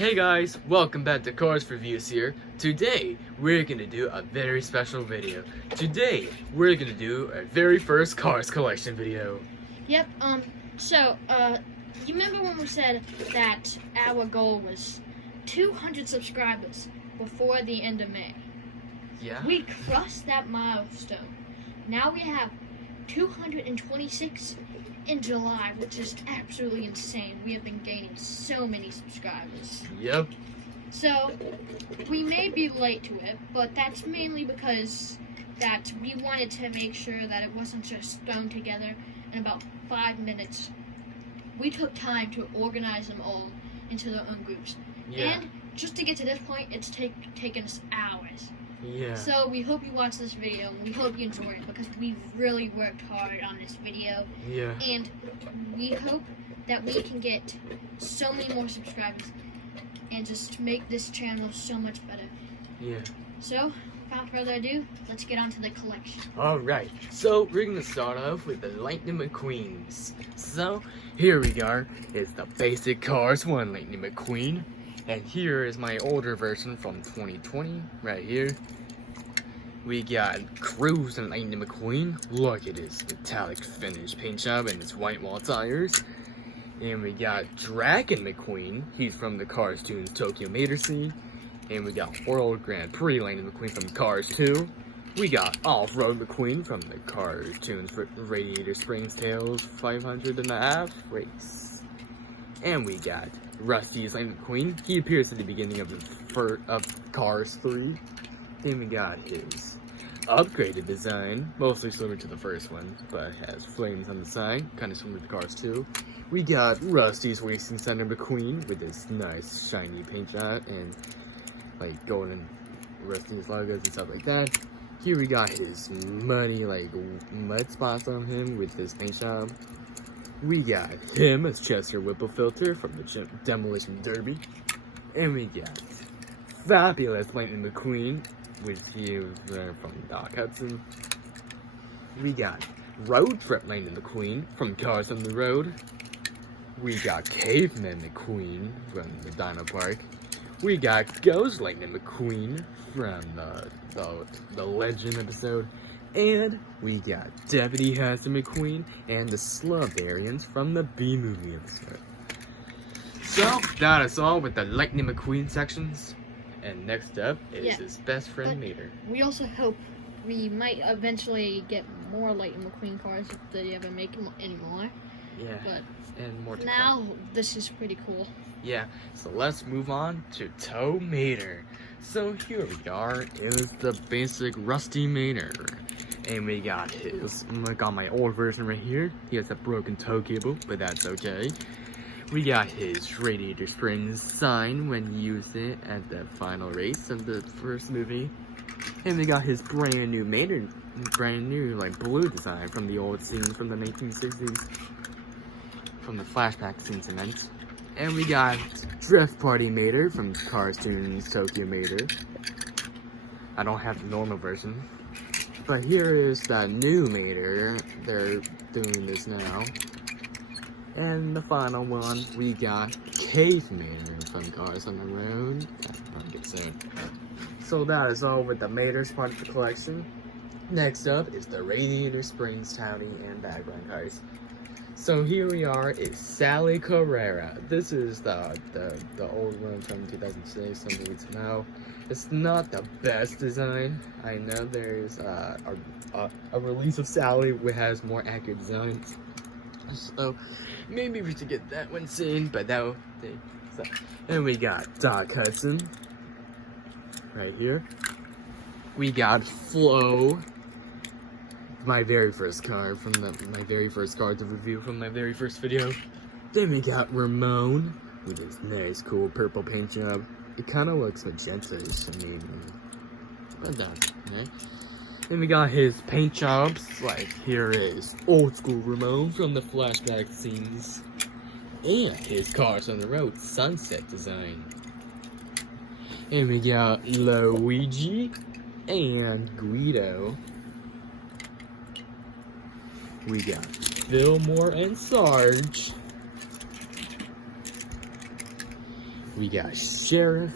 Hey guys, welcome back to Cars Reviews here. Today, we're gonna do a very special video. Today, we're gonna do our very first Cars collection video. Yep, you remember when we said that our goal was 200 subscribers before the end of May? Yeah? We crossed that milestone. Now we have 226 in July, which is absolutely insane. We have been gaining so many subscribers. Yep. So, we may be late to it, but that's mainly because that we wanted to make sure that it wasn't just thrown together in about 5 minutes. We took time to organize them all into their own groups. Yeah. And just to get to this point, it's taken us hours. Yeah. So we hope you watch this video, and we hope you enjoy it, because we've really worked hard on this video. Yeah. And we hope that we can get so many more subscribers and just make this channel so much better. Yeah. So, without further ado, let's get on to the collection. Alright, so we're gonna start off with the Lightning McQueens. So, here we are. It's the basic Cars 1 Lightning McQueen. And here is my older version from 2020, right here. We got Cruise and Lightning McQueen. Look at his metallic finish paint job and his white wall tires. And we got Dragon McQueen. He's from the Cars Toon Tokyo Motor Scene. And we got World Grand Prix Lightning McQueen from Cars 2. We got Off-Road McQueen from the Cars Toon's Radiator Springs Tales 500.5 race. And we got Rust-eze Lightning McQueen. He appears at the beginning of Cars 3. Then we got his upgraded design, mostly similar to the first one, but has flames on the side, kind of similar to Cars 2. We got Rust-eze Racing Center McQueen with this nice shiny paint job and like golden Rust-eze logos and stuff like that. Here we got his muddy mud spots on him with this paint job. We got him as Chester Whipple Filter from the Demolition Derby. And we got Fabulous Lightning McQueen with you from Doc Hudson. We got Road Trip Lightning McQueen from Cars on the Road. We got Caveman McQueen from the Dino Park. We got Ghost Lightning McQueen from the Legend episode. And we got Deputy Hudson McQueen and the Slug variants from the B-movie episode. So, that is all with the Lightning McQueen sections. And next up is his best friend, Mater. We also hope we might eventually get more Lightning McQueen cars if they ever make any more. Yeah, but and more to now, come. This is pretty cool. Yeah, so let's move on to Tow Mater. So here we are, is the basic Rusty Mater. And we got my old version right here. He has a broken tow cable, but that's okay. We got his Radiator Springs sign when he used it at the final race of the first movie. And we got his brand new Mater, blue design from the old scenes from the 1960s. From the flashback scenes I meant. And we got Drift Party Mater from Cars Toon's Tokyo Mater. I don't have the normal version. But here is the new Mater. They're doing this now. And the final one, we got Cave Mater from Cars on the Road. I'll get soon. So that is all with the Maters part of the collection. Next up is the Radiator Springs Townie and background cars. So here we are, is Sally Carrera. This is the old one from 2006, something it's now. It's not the best design. I know there's a release of Sally which has more accurate designs. So maybe we should get that one soon, but that so. And we got Doc Hudson right here. We got Flo. My very first car from my very first car to review from my very first video. Then we got Ramon with this nice cool purple paint job. It kind of looks magenta-ish, I mean, but that's okay. Then we got his paint jobs, like here is old school Ramon from the flashback scenes. And his Cars on the Road sunset design. And we got Luigi and Guido. We got Fillmore and Sarge. We got Sheriff,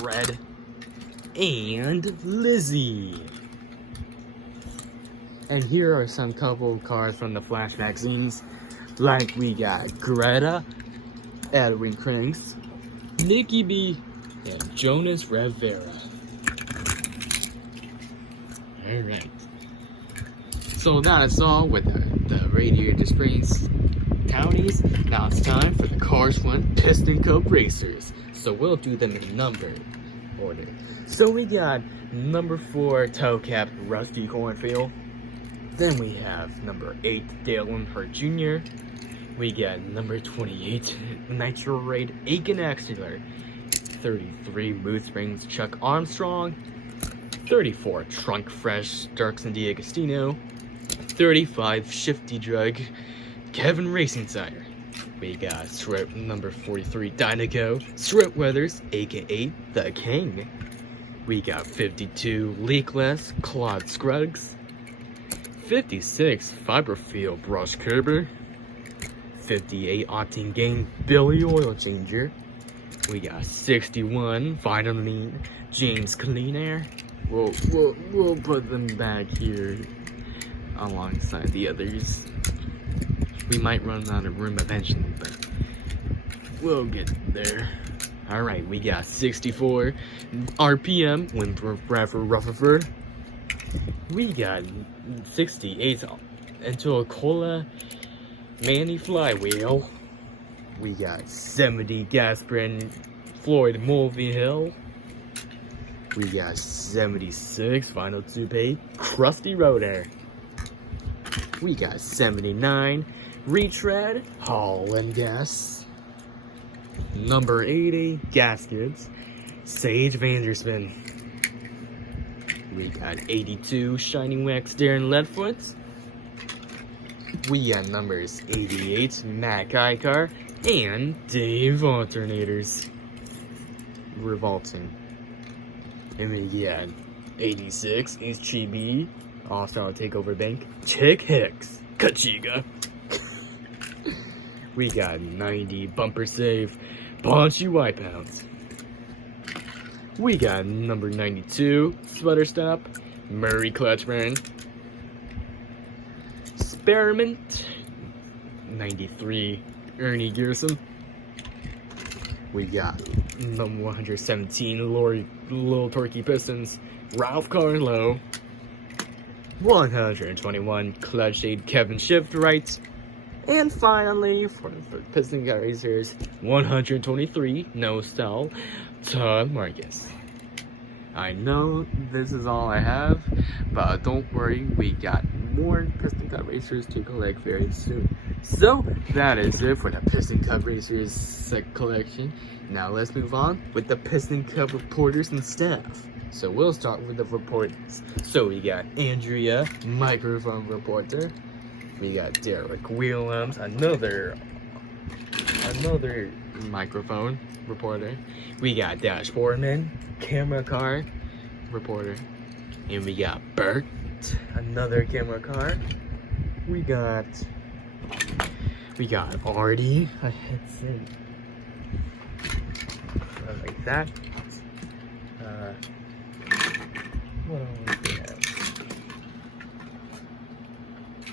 Red, and Lizzie. And here are some couple cars from the Flash magazines. Like we got Greta, Edwin Cranks, Nikki B, and Jonas Rivera. Alright. So that's all with the Radiator Springs townies. Now it's time for the Cars 1 Piston Cup Racers. So we'll do them in number order. So we got number 4 toe cap Rusty Cornfield. Then we have number 8 Dale Earnhardt Jr. We got number 28 Nitro Raid Aiken Axler. 33 Moose Springs Chuck Armstrong. 34 Trunk Fresh Darkson D'Agostino. 35 Shifty Drug Kevin Racing Cider. We got strip number 43 Dynaco Strip Weathers, aka The King. We got 52 Leakless Claude Scruggs. 56 Fiberfield Brush Kerber. 58 Octane Gang Billy Oil Changer. We got 61 Vitamin James Clean Air. We'll put them back here alongside the others. We might run out of room eventually, but we'll get there. Alright, we got 64 RPM Bradford Rutherford. We got 68 Into Cola Manny Flywheel. We got 70 Gasprin Floyd Mulvey Hill. We got 76 Final Toupee Krusty Road Air. We got 79 Retread Hall and Gas. Number 80 Gaskets Sage Vanderspin. We got 82 Shining Wax Darren Leadfoot. We got numbers 88 Mac Icar and Dave Alternators Revolting. And we got 86 is Chibi All-Star Takeover Bank Chick Hicks Kachiga. We got 90 Bumper Save Paunchy Wipeouts. We got number 92 Sweater Stop Murray Clutchburn. Experiment 93 Ernie Gearson. We got number 117 Little Turkey Pistons Ralph Carlo. 121 Clutch Shade Kevin Shiftright. And finally, for Piston Cup Racers, 123 No Style Todd Marcus. I know this is all I have, but don't worry, we got more Piston Cup Racers to collect very soon. So that is it for the Piston Cup Racers collection. Now let's move on with the Piston Cup reporters and staff. So we'll start with the reporters. So we got Andrea, microphone reporter. We got Derek Williams, another microphone reporter. We got Dash Boardman, camera car reporter. And we got Bert, another camera car. We got Artie, a headset. Like that. What else do we have?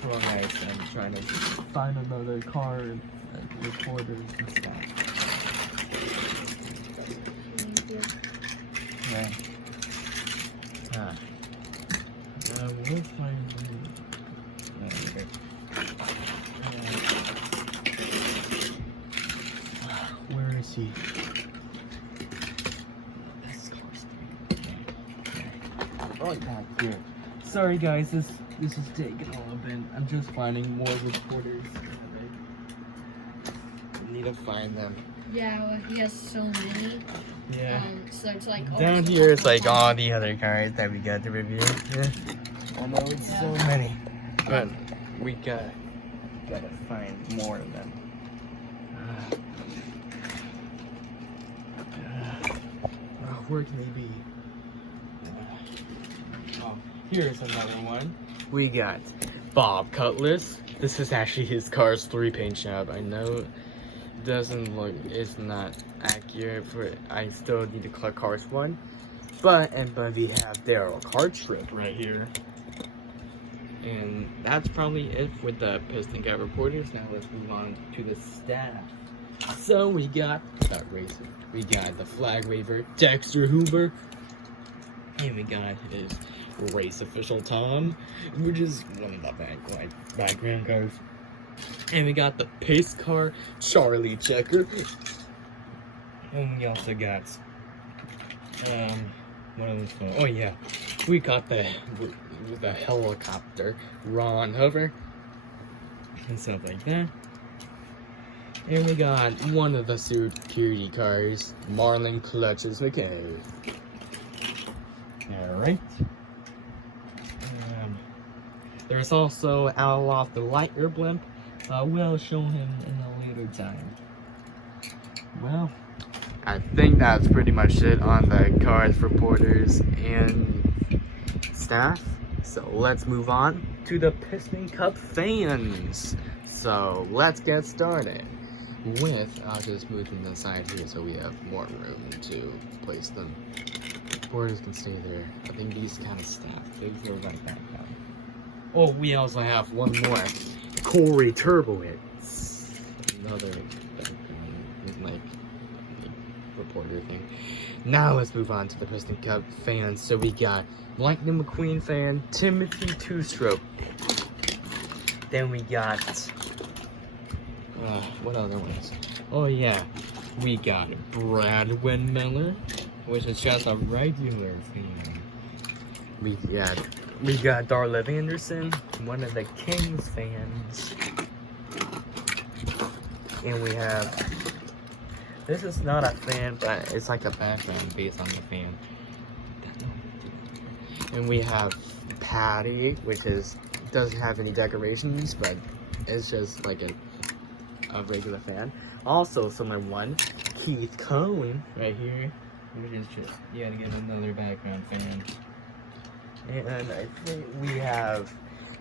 Hold on guys, I'm trying to find another car and reporters and stuff. Yeah. We'll find where is he? Oh, God, here. Sorry guys, this is taking a little bit. I'm just finding more reporters. I need to find them. Yeah, well, he has so many. Yeah. So it's like down here, it's like all the other cars that we got to review. Yeah. I know it's so many, but we gotta find more of them. Where can they be? Oh, here's another one. We got Bob Cutlass. This is actually his car's 3 paint job. I know doesn't look, it's not accurate for, I still need to collect Cars 1. But we have Daryl Card Trip right here. And that's probably it with the Piston Cup reporters. Now let's move on to the staff. So we got the racer. We got the flag waver, Dexter Hoover. And we got his race official Tom, which is one of the background cars. And we got the pace car, Charlie Checker. And we also got what else? Oh yeah, we got the helicopter, Ron Hover, and stuff like that. And we got one of the security cars, Marlon Clutches McKay. Alright. There's also Outlaw the Lighter Blimp. We'll show him in a later time. Well, I think that's pretty much it on the cars, reporters, and staff. So let's move on to the Piston Cup fans. So let's get started with, I'll just move them to the side here so we have more room to place them. Reporters can stay there. I think these kind of staff, they go like that. Oh, we also have one more. Corey Turbowitz. Another like reporter thing. Now let's move on to the Piston Cup fans. So we got Lightning McQueen fan, Timothy Two-Stroke. Then we got what other ones? Oh yeah, we got Brad Windmiller, which is just a regular fan. We got Darla Anderson, one of the Kings fans. And we have, this is not a fan, but it's like a background based on the fan. And we have Patty, which doesn't have any decorations, but it's just like a regular fan. Also, someone won, Keith Cohn, right here, which is just, you gotta get another background fan. And I think we have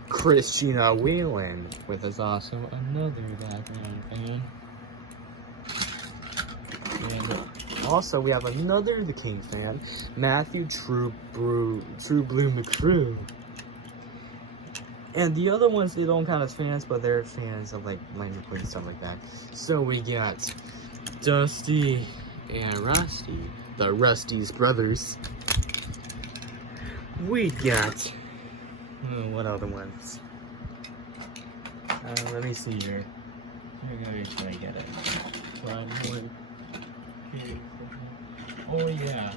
Christina Whelan, with us also another background fan. And also we have another The King fan, Matthew True Blue McCrew. And the other ones, they don't count as fans, but they're fans of like Lightning McQueen and stuff like that. So we got Dusty and Rusty, the Rust-eze brothers. We got, what other ones? Let me see here. I'm gonna try to get it. Oh yeah.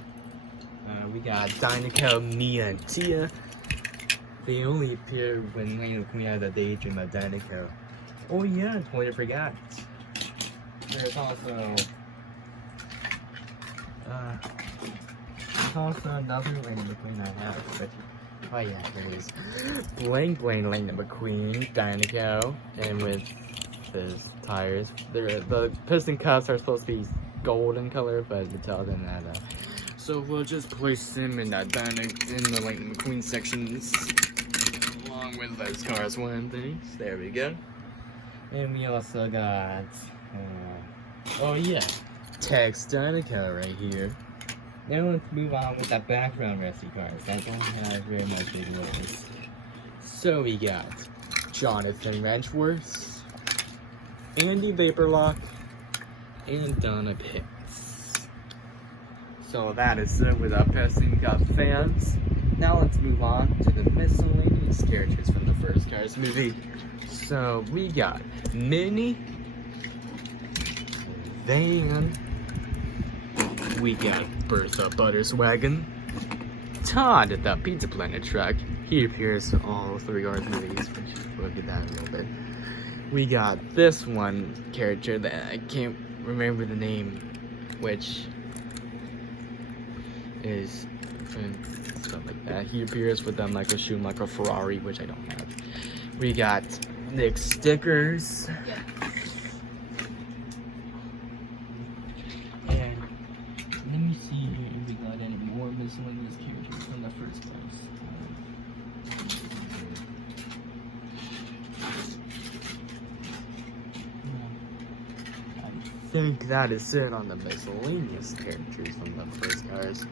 We got Dinoco, Mia, and Tia. They only appear when Lightning McQueen had a daydream of Dinoco. Oh yeah, I totally forgot. There's also another Lightning McQueen I have, but oh yeah, there it is. Blank Lightning McQueen, Dinoco, and with his tires. The piston cups are supposed to be golden color, but the tail didn't add up. So we'll just place him in that in the Lightning McQueen sections, along with those Cars 1 things. There we go. And we also got, oh yeah, Tex Dinoco right here. Now let's move on with that background rescue cars that don't have very much big wheels. So we got Jonathan Wrenchworth, Andy Vaporlock, and Donna Pitts. So that is it with our Piston Cup fans. Now let's move on to the miscellaneous characters from the first Cars movie. So we got Minnie, Van, we got Bertha Butterswagon, Todd at the Pizza Planet truck. He appears in all 3 Cars movies, which we'll get that in a little bit. We got this one character that I can't remember the name, which is stuff like that. He appears with them like a Schumacher Ferrari, which I don't have. We got Nick Stickers. Yeah. And let me see here if we got any more miscellaneous characters from the first place. I think that is it on the miscellaneous characters from the first cars.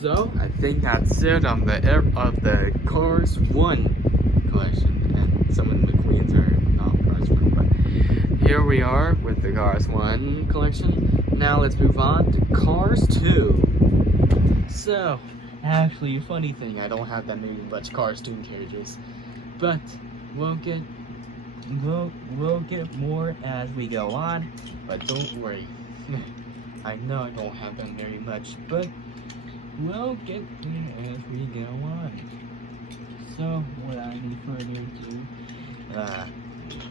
So I think that's it on the Cars 1 collection, and some of the McQueens are not Cars 1, but here we are with the Cars 1 collection. Now let's move on to Cars 2. So, actually, funny thing, I don't have that many much Cars Toon characters, but we'll get more as we go on. But don't worry, I know I don't have them very much, but we'll get there as we go on. So, without any further ado,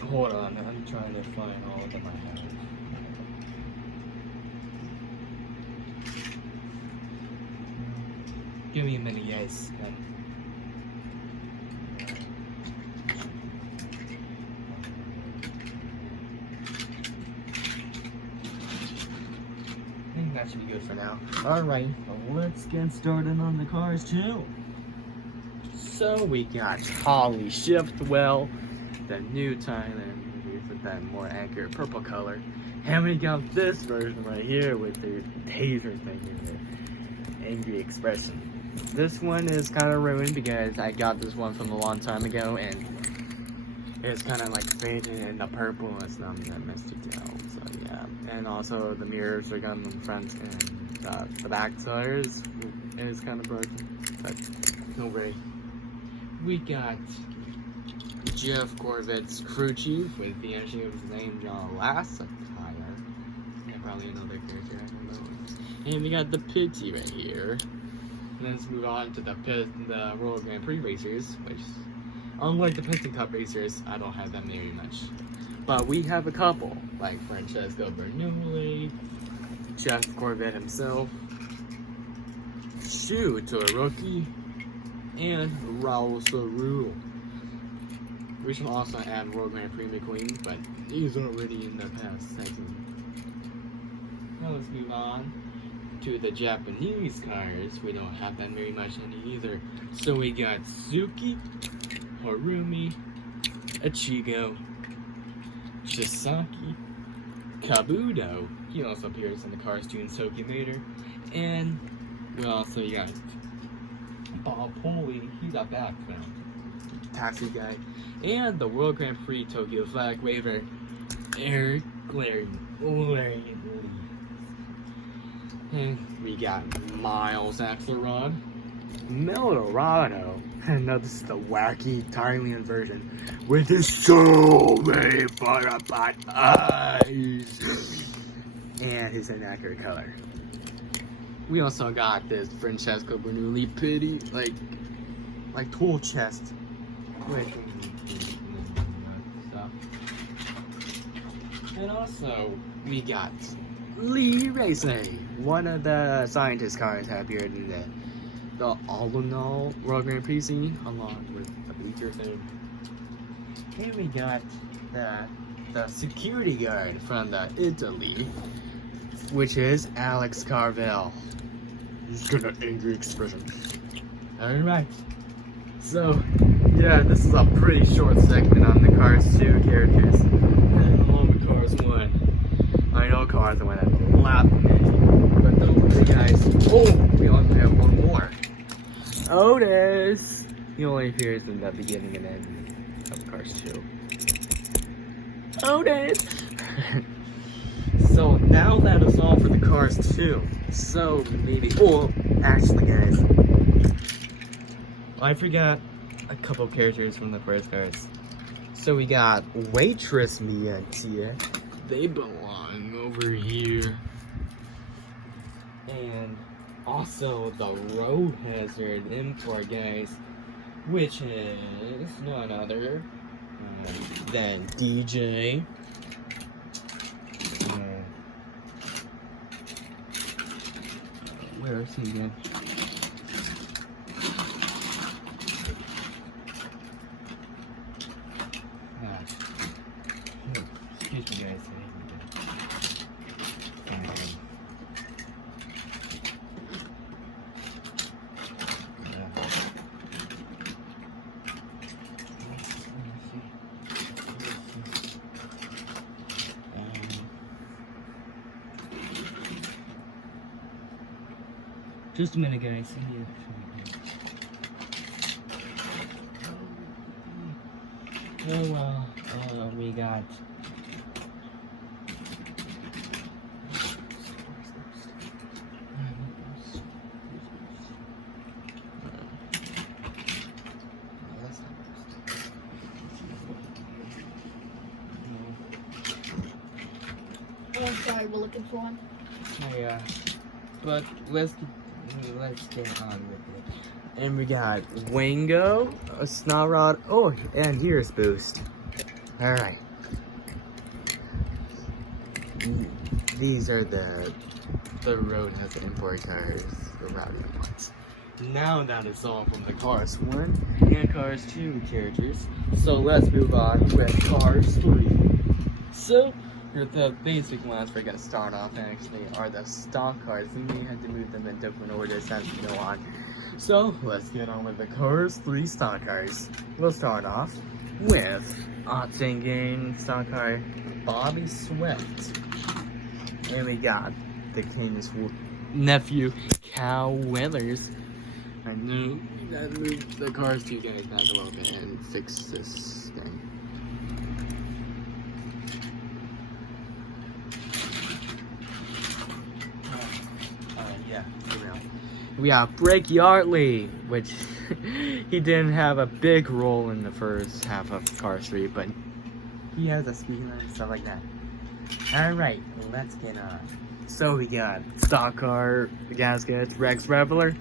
hold on, I'm trying to find all of them I have. Give me a minute, guys. I think that should be good for now. Alright, well, let's get started on the Cars 2. So we got Holly Shiftwell, the new Tyler, with that more accurate purple color. And we got this version right here with the taser thing in the angry expression. This one is kind of ruined because I got this one from a long time ago and it's kind of like faded in the purple. It's not that much detail, so yeah. And also the mirrors are gone in front and the back tires is kind of broken, but no worry. We got Jeff Corvette's crew chief with the entry of his name, John Last attire. And probably another character, I don't know. And we got the Pity right here. Let's move on to the World Grand Prix racers, which, unlike the Piston Cup racers, I don't have them very much. But we have a couple, like Francesco Bernoulli, Jeff Corvette himself, Shu Toroki, and Raul Saru. We should also add World Grand Prix McQueen, but he's already in the past section. Now let's move on to the Japanese cars. We don't have that very much in either. So we got Suki, Harumi, Ichigo, Shisaki, Kabuto. He also appears in the Cars Toon Tokimator. And we also got Bob Poley. He's a background taxi guy. And the World Grand Prix Tokyo flag waver, Eric Larry. And we got Miles Axelrod, Melorado, and now this is the wacky Thailand version with his so many butterfly eyes and his inaccurate color. We also got this Francesco Bernoulli Pity, like tool chest. And also we got Lee Racing, one of the scientist cars that appeared in the all-in-all World Grand Prix scene, along with the bleacher thing. And we got the security guard from the Italy, which is Alex Carvel. He's got an angry expression. Alright. So, yeah, this is a pretty short segment on the Cars 2 characters. And along with Cars 1. I know Cars 1 has a lot of me, but don't worry, guys. Oh, we also have one more. Otis! He only appears in the beginning and end of Cars 2. Otis! So now that is all for the Cars 2. So maybe, actually guys, I forgot a couple characters from the first Cars. So we got Waitress Mia and Tia. They belong over here. And also the Road Hazard import guys, which is none other than DJ. Where is he again? Excuse me, guys. Just a minute, guys. Oh well, we got. Oh, sorry, we're looking for one. Yeah, but let's get on with it. And we got Wango, a snot rod, oh, and here's boost. Alright. These are the road has import cars, the rowdy ones. Now that is all from the Cars 1 and Cars 2 characters. So let's move on with Cars 3. So, the basic ones we're gonna start off actually are the stock cars, and we had to move them in different orders as we go on. So let's get on with the Cars 3 stock cars. We'll start off with Octane stock car Bobby Swift. And we got the King's nephew, Cal Weathers. I know we gotta move the Cars 2 guys back a little bit and fix this thing. Yeah, we have Brick Yardley, which he didn't have a big role in the first half of Cars 3, but he has a speed line and stuff like that. Alright, let's get on. So we got stock car gaskets, Rex Reveler.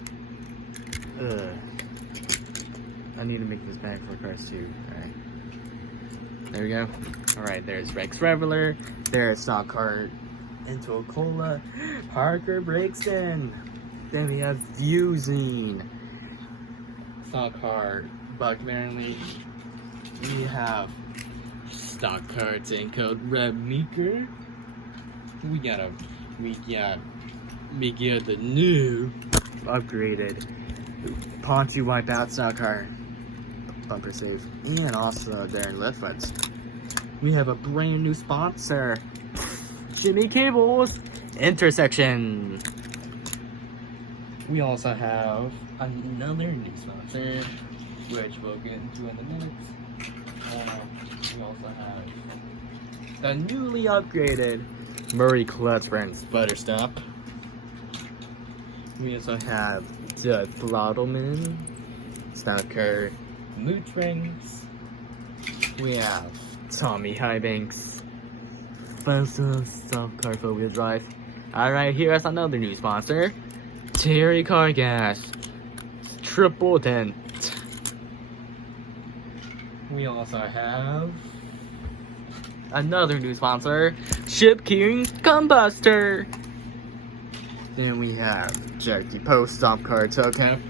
I need to make this bag for Cars 2. Alright. There we go. Alright, there's Rex Reveler. There's stock car Into Cola, Parker Brixton. Then we have Fusing, stock car Buck Manley. We have stock car tank code Red Meeker. We got the new upgraded Paunchy Wipeout stock car bumper save, and also Darren Liftfoots. We have a brand new sponsor, Jimmy Cable's Intersection. We also have another new sponsor, which we'll get into in a minute. We also have the newly upgraded Murray Clutch Friends Butterstop. We also have the Throttleman stock car Mood Springs. We have Tommy Highbanks fastest stock car four-wheel drive. Alright, here's another new sponsor, Terry Car Gas Triple Dent. We also have another new sponsor, Ship King Combustor. Then we have Jackie Post Stop Car Token,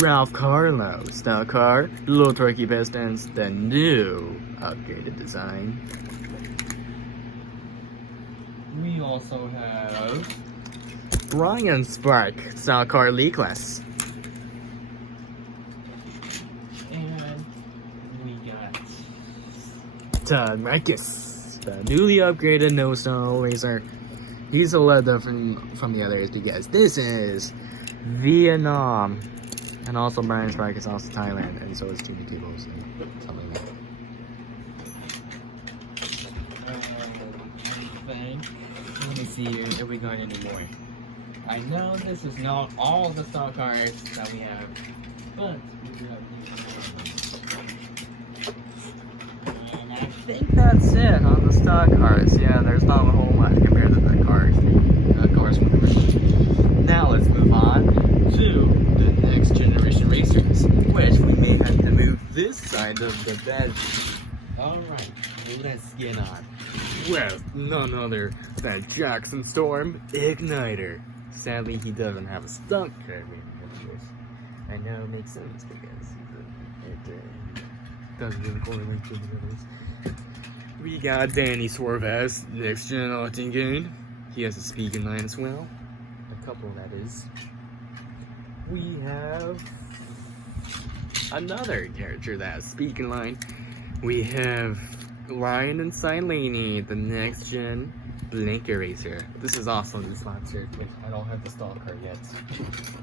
Ralph Carlo Stock Car Low Turkey Pistons, the new upgraded design. We also have Brian Spark Stock Car Leakless. And we got Todd Marcus, the newly upgraded No Snow Racer. He's a little different from the others because this is Vietnam. And also Brian Spark is also Thailand, and so is Jimmy Cables and something like that. Let me see if we got any more. I know this is not all the stock cars that we have, but we do have. And I think that's it on the stock cars. Yeah, there's not a whole lot compared to the cars from the original. Now let's move on to the next generation racers, which we may have to move this side of the bed. Alright, let's get on with none other than Jackson Storm Igniter. Sadly, he doesn't have a stock car maybe. I know it makes sense because it doesn't really correlate to the others. We got Danny Suarez, next gen Octane. He has a speaking line as well. A couple, that is. We have another character that has speaking line. We have Ryan and Silene, the next gen Blanket Racer. This is also the sponsor. I don't have the stall card yet.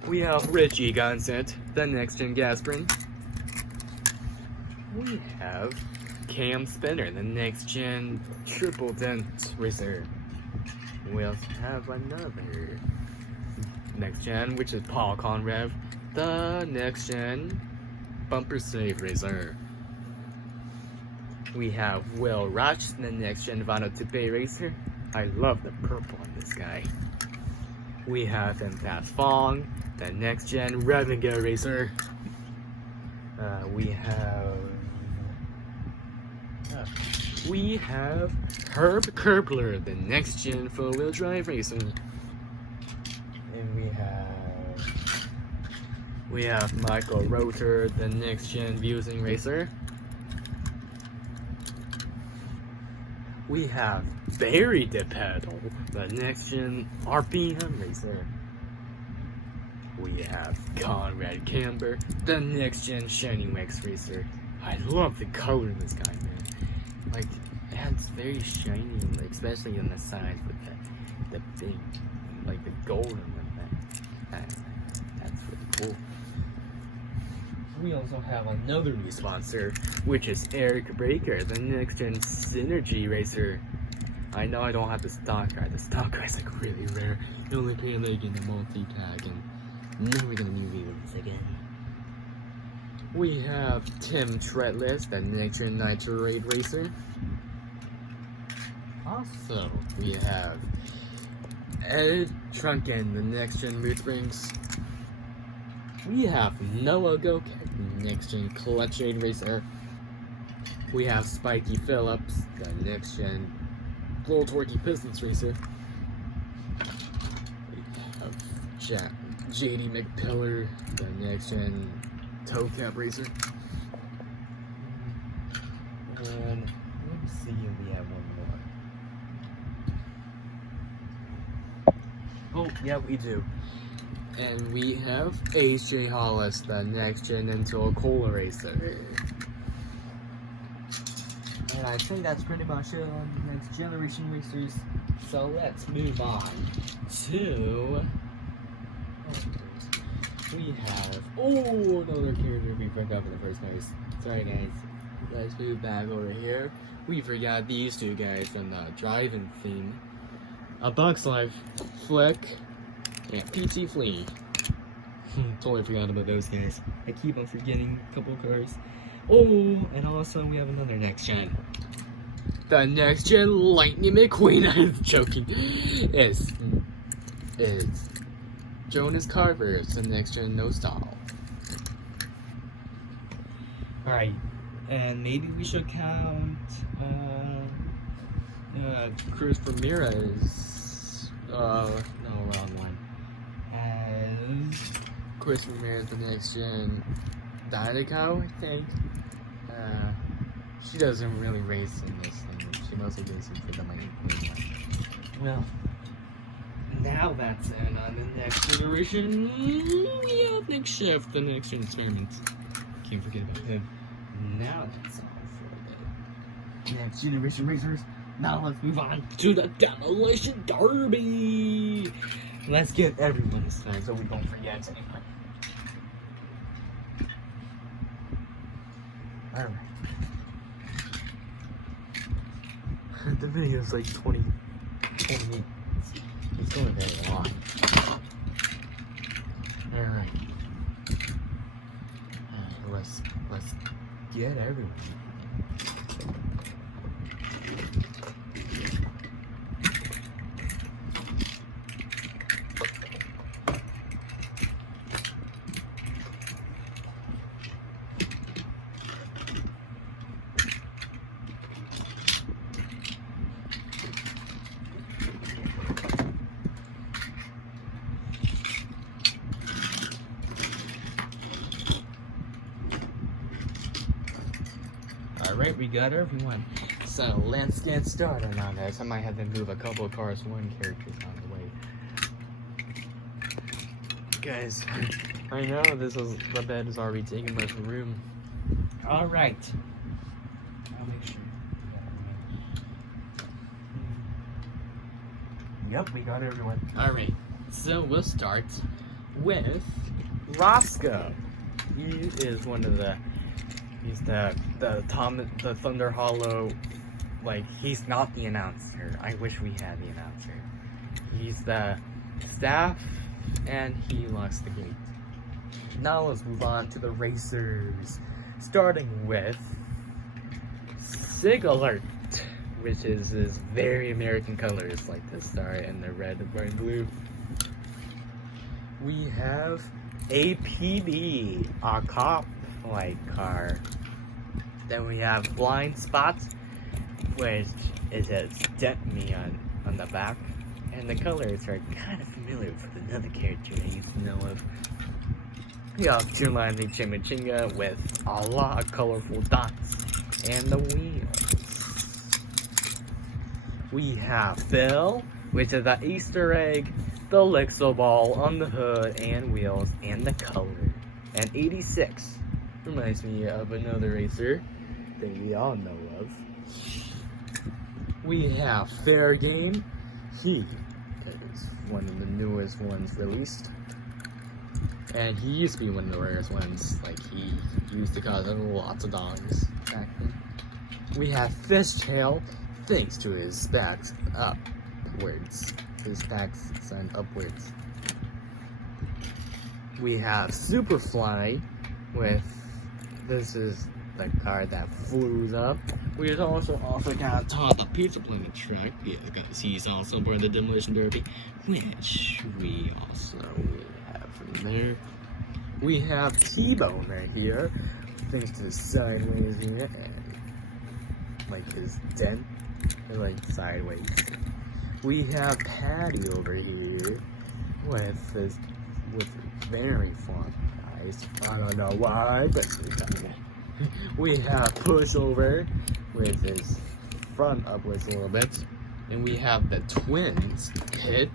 We have Richie Gunset, the next gen gas spring. We have Cam Spinner, the next gen triple dent racer. We also have another next gen, which is Paul Conrev, the next gen bumper safe racer. We have Will Roch, the next gen Vinyl Tipe racer. I love the purple on this guy. We have Fast Fong, the next gen Revenga racer. We have Herb Kerbler, the next gen four wheel drive racer. And we have Michael Roter, the next gen Busing racer. We have Barry DePedal, the next gen RPM racer. We have Conrad Camber, the next gen Shiny Wax racer. I love the color of this guy, man. Like, it's very shiny, like, especially on the sides with the big, like the golden with that. That's really cool. We also have another new sponsor, which is Eric Breaker, the next gen Synergy racer. I know I don't have the stock guy. The stock guy's like really rare. You only can like in the multi-tag, and never gonna be reviewing this again. We have Tim Treadless, the next gen Nitro Raid racer. Also, we have Ed Trunken, the next gen Mood Springs. We have Noah Gokek, next gen Clutch Aid racer. We have Spiky Phillips, the next gen Little Torquey Pistons racer. We have JD McPillar, the next gen Toe Cap racer. And let's see if we have one more. Oh, yeah, we do. And we have AJ Hollis, the next gen Intel Cola racer. And I think that's pretty much it on the next generation racers. So let's move on to. We have another character we forgot in the first place. Sorry guys. Let's move back over here. We forgot these two guys from the driving theme. A Bugs Life Flick and PT Flea. Totally forgot about those guys. I keep on forgetting a couple cars. Oh, and also we have another next gen. The next gen Lightning McQueen. I'm joking. It's Jonas Carver. It's the next gen No Style. Alright, and maybe we should count Cruz Ramirez. No, wrong one. As Chris Ramirez, the next gen Dynaco, I think. She doesn't really race in this thing. She mostly races for the Lightning McQueen. Well, now that's it on the next generation. We have Nick Shift, the next gen Experiment. Can't forget about him. Now that's all for the next generation racers. Now let's move on to the Demolition Derby. Let's get everyone's time so we don't forget anyone. Alright. The video is like 20 minutes. It's going very long. Alright. Let's get everyone. Alright, we got everyone. So let's get started on this. I might have to move a couple of cars, one character's on the way. Guys, I know the bed is already taking much room. Alright. I'll make sure. Yep, we got everyone. Alright, so we'll start with Roscoe. He is one of the, he's the Thunder Hollow, like, he's not the announcer. I wish we had the announcer. He's the staff, and he locks the gate. Now let's move on to the racers, starting with Sig Alert, which is his very American colors, like the star and the red, white, and blue. We have APD, a cop-like car. Then we have Blind Spot, which is a dent me on the back. And the colors are kind of familiar with another character I used to know of. We have Chulani Chimichinga with a lot of colorful dots and the wheels. We have Phil, which is the Easter egg, the Lixo ball on the hood and wheels, and the color. And 86 reminds me of another racer that we all know of. We have Fair Game. He is one of the newest ones released. And he used to be one of the rarest ones. Like, he used to cause lots of dogs back then. We have Fishtail, thanks to his stacks upwards. His stacks sign upwards. We have Superfly with, this is the car that flews up. We also got Todd the Pizza Planet track, because he's also part of the Demolition Derby, which we also have from there. We have T-Bone right here, thanks to the sideways here, and like his dent, like sideways. We have Patty over here with this, with very fun eyes. I don't know why, but we have Pushover with his front upwards a little bit. And we have the twins, Hit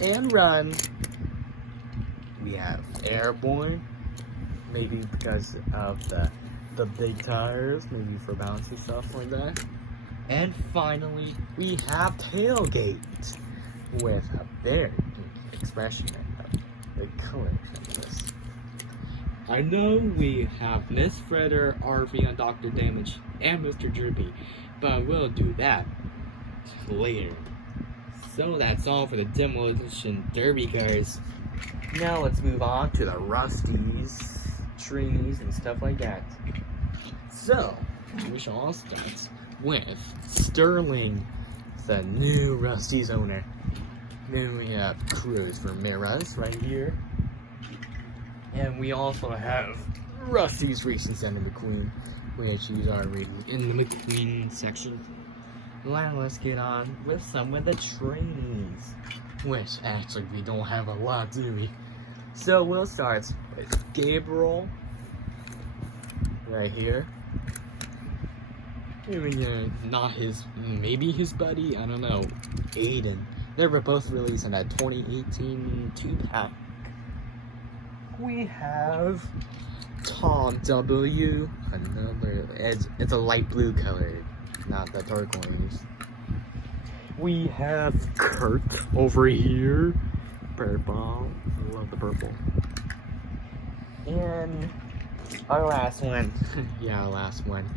and Run. We have Airborne, maybe because of the big tires, maybe for balance and stuff like that. And finally, we have Tailgate with a very good expression and the color of this. I know we have Miss Fredder, RV on Dr. Damage, and Mr. Droopy, but we'll do that later. So that's all for the Demolition Derby cars. Now let's move on to the Rust-eze, trees, and stuff like that. So, we shall all start with Sterling, the new Rust-eze owner. Then we have Cruz Ramirez right here. And we also have Rust-eze Racing Center McQueen, which is already in the McQueen section. Now let's get on with some of the trainees, which actually we don't have a lot, do we? So we'll start with Gabriel, right here. Not his, maybe his buddy, I don't know, Aiden. They were both released in that 2018 2-pack. We have Tom W. Another, it's a light blue color, not the turquoise. We have Kurt over here. Purple. I love the purple. And our last one, last one,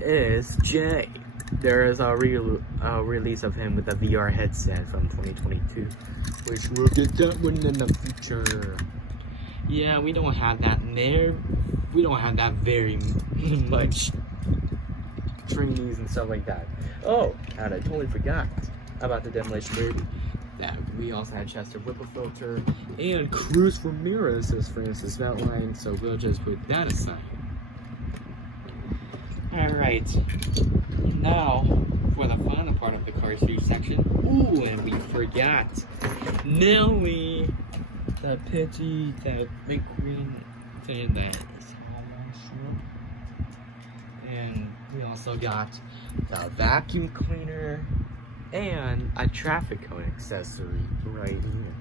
is Jay. There is a release of him with a VR headset from 2022, which we'll get that one in the future. Yeah, we don't have that in there. We don't have that very much trainees and stuff like that. Oh, and I totally forgot about the Demolition Derby. That we also had Chester Whipplefilter and Cruz Ramirez as for instance outline, so we'll just put that aside. Alright, now for the final part of the Cars 2 section. Ooh, and we forgot Nelly, the Pidgey, the McQueen thing that is almost short. And we also got the vacuum cleaner and a traffic cone accessory right here.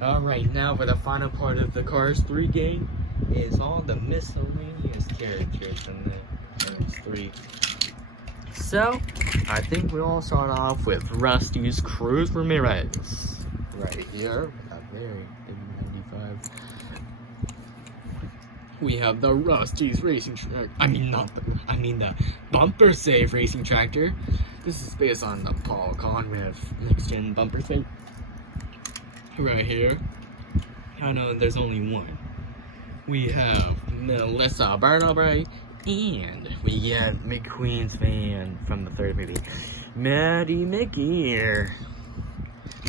Alright, now for the final part of the Cars 3 game is all the miscellaneous characters from the Cars 3. So, I think we'll all start off with Rust-eze Cruz Ramirez. Right here, not very, 95. We have the Rust-eze racing tractor. The bumper safe racing tractor. This is based on the Paul Conrad next gen bumper safe. Right here. I know there's only one. We have Melissa Barnaby, and we get McQueen's van from the third movie, Maddie McGear.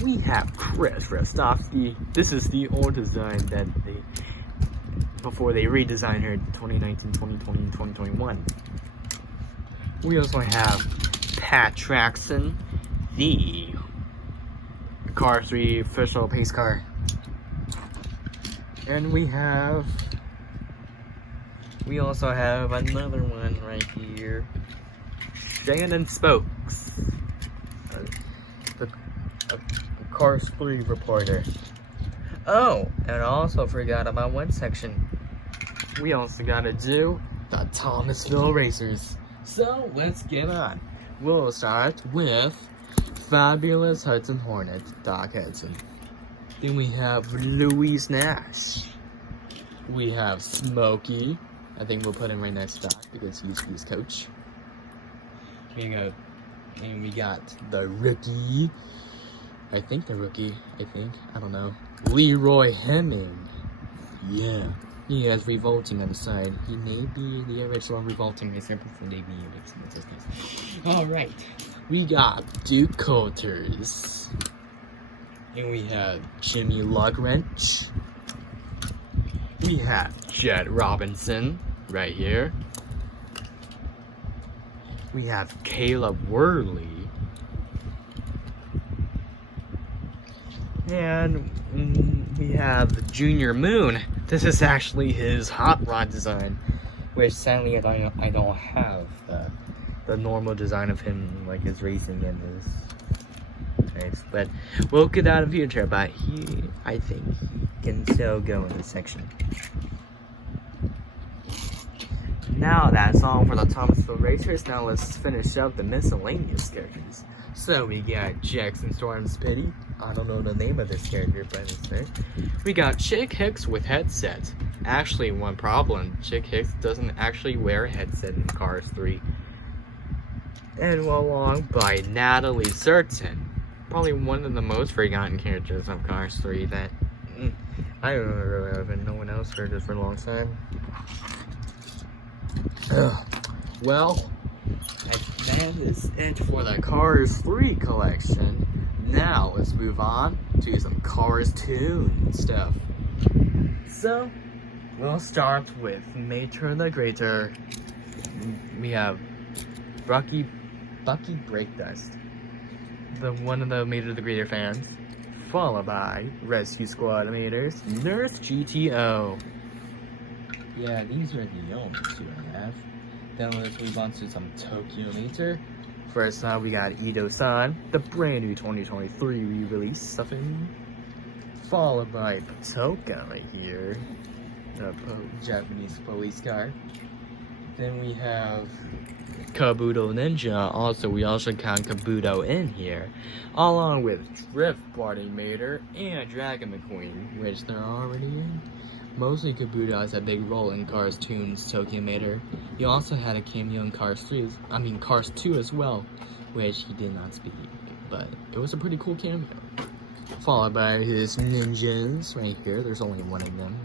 We have Chris Rostovsky. This is the old design that before they redesigned her in 2019, 2020, and 2021. We also have Pat Traxon, the Car 3 official pace car. And we also have another one right here, Shannon Spokes, the Cars 3 reporter. Oh, and I also forgot about one section. We also gotta do the Thomasville Racers. So let's get on. We'll start with Fabulous Hudson Hornet, Doc Hudson. Then we have Louise Nash. We have Smokey. I think we'll put him right next to Doc because he's his coach. And we got the rookie. I don't know. Leroy Hemming. Yeah. He has Revolting on the side. He may be the original Revolting racer before they be Alright. We got Duke Coulters. And we have Jimmy Lugwrench. We have Jed Robinson right here. We have Caleb Worley. And we have Junior Moon. This is actually his hot rod design, which sadly I don't have the normal design of him, like his racing and his race. But we'll get out in future. But I think he can still go in this section. Now that's all for the Thomasville Racers. Now let's finish up the miscellaneous characters. So we got Jackson Storm's Pity. I don't know the name of this character, but it's there. We got Chick Hicks with headset. Actually, one problem. Chick Hicks doesn't actually wear a headset in Cars 3. And along by Natalie Certain. Probably one of the most forgotten characters of Cars 3 that I don't remember, and no one else heard it for a long time. Well, that is it for the Cars 3 collection. Now let's move on to some Cars Toon stuff. So, we'll start with Mater the Greater. We have Bucky Breakdust, one of the Mater the Greater fans, followed by Rescue Squad Maters, Nurse GTO. Yeah, these are the only two I have. Then let's move on to some Tokyo Mater. First up, we got Ito-san, the brand new 2023 re-release of him. Followed by Patoka right here, the Japanese police car. Then we have Kabuto Ninja. We also count Kabuto in here, along with Drift Party Mater and Dragon McQueen, which they're already in. Mostly Kabuto has a big role in Cars Toon's Tokyo Mater. He also had a cameo in Cars 2 as well, which he did not speak, but it was a pretty cool cameo. Followed by his ninjas right here. There's only one of them.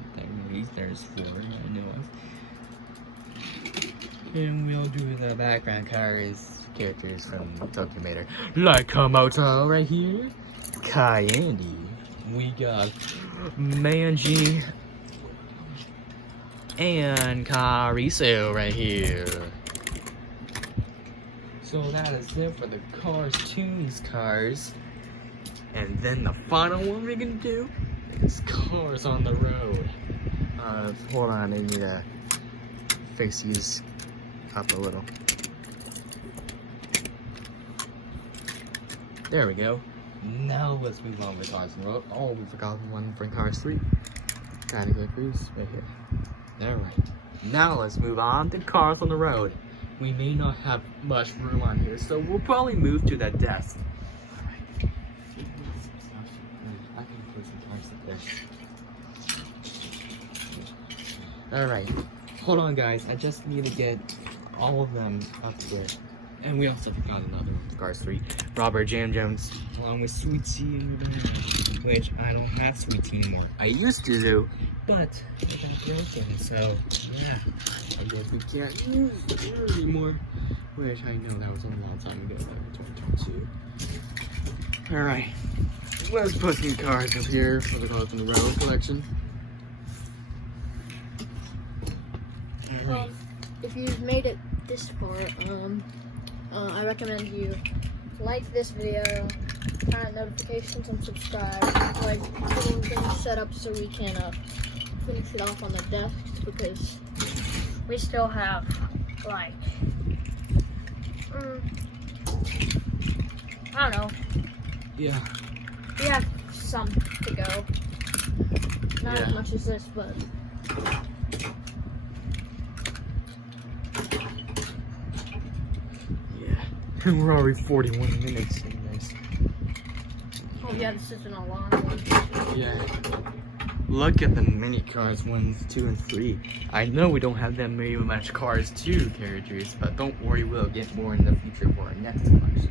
There's 4 I know of. And we'll do the background characters from Tokyo Mater. Like Komoto right here. Kayandi. We got Manji and Kariso right here. So that is it for the Cars Toons cars. And then the final one we're gonna do is Cars on the Road. Hold on, I need to fix these up a little. There we go. Now let's move on with Cars on the Road. Oh, we forgot one from Cars 3. Gotta go cruise right here. Alright. Now let's move on to Cars on the Road. we may not have much room on here, so we'll probably move to that desk. I can put some cars up there. Alright, hold on guys, I just need to get all of them up there. And we also got another one, Cars 3, Robert Jam Jones, along with Sweet Tea, which I don't have Sweet Tea anymore. I used to do, but it got broken, so yeah, I guess we can't use it anymore. Which I know that was a long time ago, like 2022. Alright, let's put some cards up here for the Cars from the Road collection. Alright. If you've made it this far, I recommend you like this video, turn on notifications, and subscribe. Like getting things set up so we can finish it off on the desk, because we still have like I don't know. Yeah. We have some to go. Not as much as this, but. We're already 41 minutes in this. Oh yeah, this isn't a long one. Yeah. Look at the mini Cars 1, 2, and 3. I know we don't have that many much Cars 2 characters, but don't worry, we'll get more in the future for our next collection.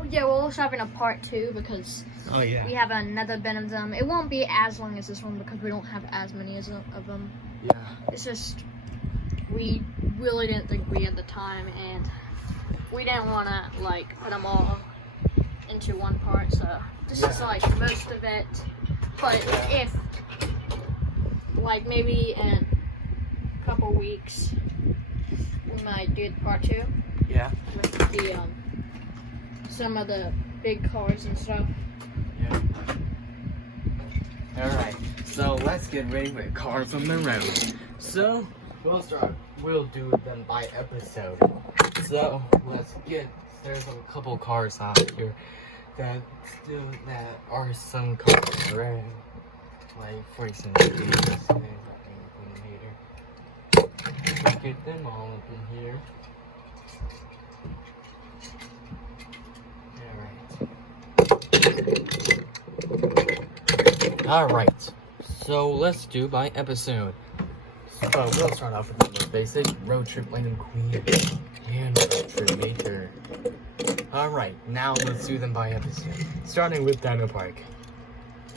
Oh yeah, we're also having a part 2 because we have another bin of them. It won't be as long as this one because we don't have as many of them. Yeah. It's just we really didn't think we had the time, and we didn't want to like put them all into one part, so this is like most of it. But if like maybe in a couple weeks we might do part 2. Yeah. With the some of the big cars and stuff. Yeah. Alright, so let's get ready for Cars from the Road. So we'll do them by episode. So there's a couple cars out here that are some cars, right? Like for example, let's get them all up in here. Alright, so let's do by episode. So we'll start off with the most basic Road Trip Lightning McQueen and Road Trip Mater. Alright, now let's do them by episode. Starting with Dino Park.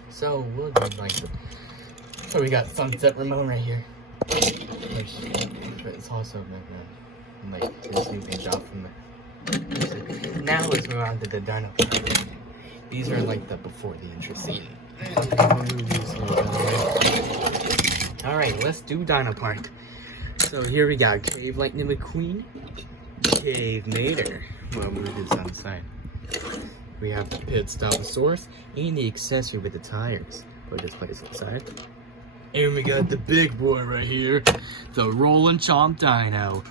So we'll do like so we got Sunset Ramon right here. Which it's also like his new page off from the. Now let's move on to the Dino Park. These are like the before the intro scene. Alright, let's do Dino Park. So here we got Cave Lightning McQueen, Cave Mater. Well, move this on the side. We have the Pit Stop Source and the accessory with the tires. Put this place inside. And we got the big boy right here, the Roll and Chomp Dino.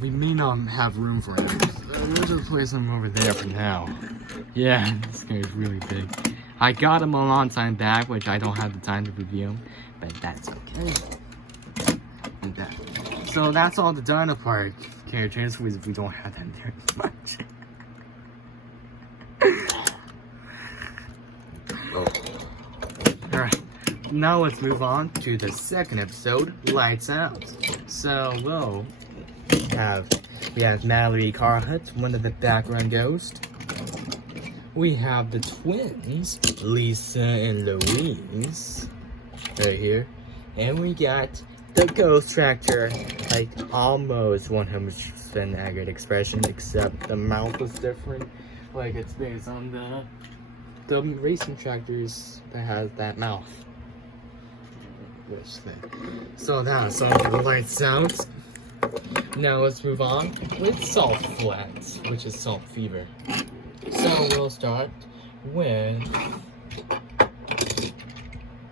We may not have room for him. So we'll just place him over there for now. Yeah, this guy's really big. I got him a long time back, which I don't have the time to review him, but that's okay. And that. So that's all the Dino Park characters. We don't have them very much. Alright, now let's move on to the second episode, Lights Out. So we have Mallory Carhut, one of the background ghosts. We have the twins, Lisa and Louise, right here. And we got the ghost tractor, like almost 100% accurate expression, except the mouth was different. Like it's based on the racing tractors that has that mouth. So that's all the Lights Out. Now let's move on with Salt Flats, which is Salt Fever. So we'll start with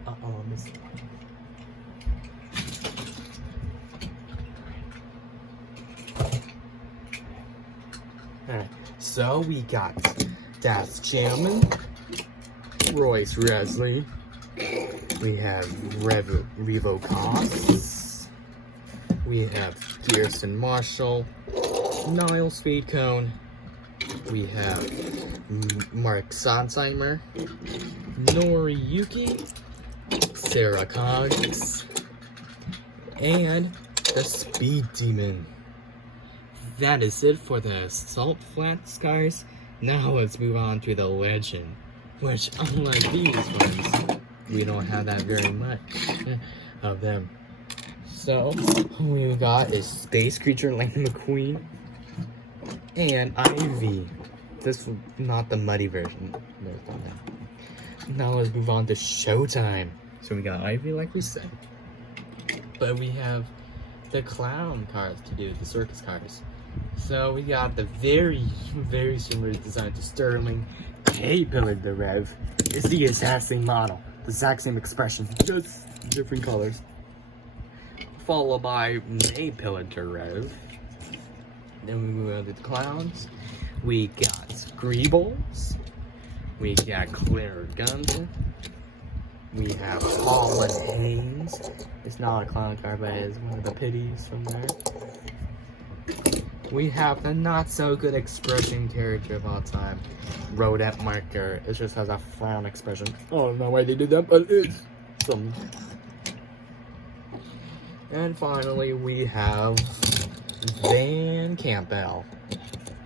I missed it. Alright, so we got Das Gentleman, Royce Resley, We have Revo Costs. We have Gearson Marshall. Niall Speed Cone. We have Mark Sonsheimer. Noriyuki. Sarah Cogs. And the Speed Demon. That is it for the Assault Flats, guys. Now let's move on to the Legend, which unlike these ones, we don't have that very much of them. So, what we got is Space Creature like McQueen and Ivy. This is not the muddy version. No, it's not that. Now let's move on to Showtime. So we got Ivy like we said. But we have the clown cars to do, the circus cars. So we got the very, very similar design to Sterling. K-Pillar the Rev. It's the exact same model. The exact same expression, just different colors. Followed by May-Pillar to Rev. Then we move on to the clowns. We got Greebles. We got Claire Gunther. We have Holland Haynes. It's not a clown car, but it's one of the pitties from there. We have the not so good expression character of all time, Rodent Marker. It just has a frown expression. I don't know why they did that, but it's some. And finally, we have Van Campbell,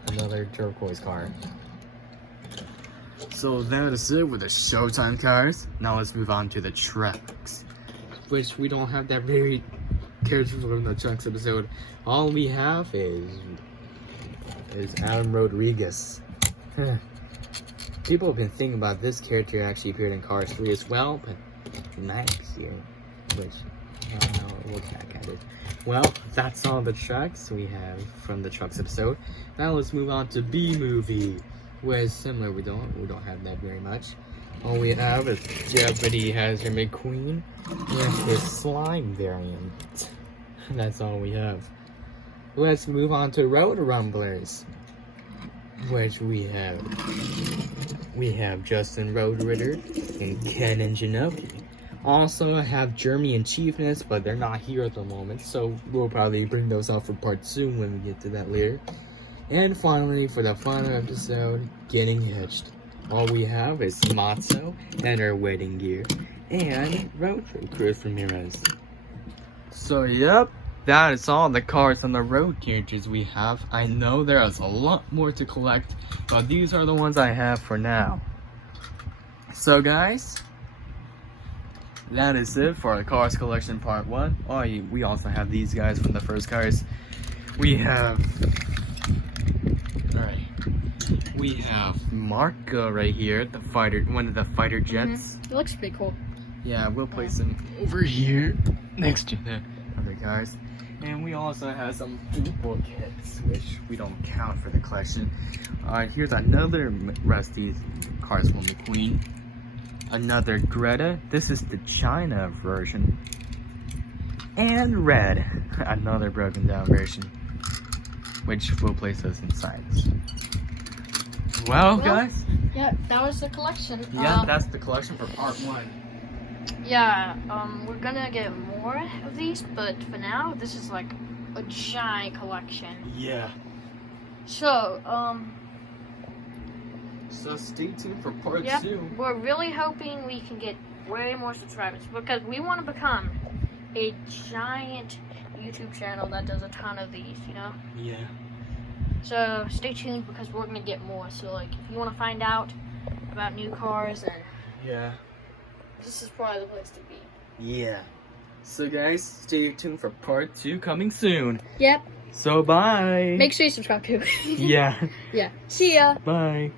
another turquoise car. So that is it with the Showtime cars. Now let's move on to the trucks, which we don't have that very character from the trucks episode. All we have is Adam Rodriguez. People have been thinking about this character actually appeared in Cars 3 as well, but next year, which I don't know, we'll check at it. Well, that's all the trucks we have from the trucks episode. Now let's move on to B movie. Where it's similar, we don't have that very much. All we have is Jeopardy has her McQueen and his slime variant. That's all we have. Let's move on to Road Rumblers, which we have Justin Roadritter and Ken and Genobi. Also have Jeremy and Chiefness, but they're not here at the moment, so we'll probably bring those out for part 2 when we get to that later. And finally, for the final episode, Getting Hitched. All we have is Matzo and her wedding gear, and Road Trip Chris Ramirez. So yep, that is all the cars and the road characters we have. I know there is a lot more to collect, but these are the ones I have for now. So guys, that is it for our Cars Collection Part 1. Oh, we also have these guys from the first cars. We have Marco right here, the fighter, one of the fighter jets. It looks pretty cool. Yeah, we'll place him over here next to the other guys. And we also have some duplicates, which we don't count for the collection. Here's another Rust-eze Cars from McQueen. Another Greta. This is the China version. And Red, another broken down version, which we'll place those inside. Well, guys. Yeah, that was the collection. Yeah, that's the collection for part 1. Yeah, we're gonna get more of these, but for now, this is like a giant collection. Yeah. So, So stay tuned for part 2. We're really hoping we can get way more subscribers because we want to become a giant YouTube channel that does a ton of these, you know? Yeah. So stay tuned because we're gonna get more. So like, if you want to find out about new cars, then Yeah. this is probably the place to be. Yeah. So guys, stay tuned for part 2 coming soon. Yep. So bye. Make sure you subscribe too. Yeah. Yeah. See ya. Bye.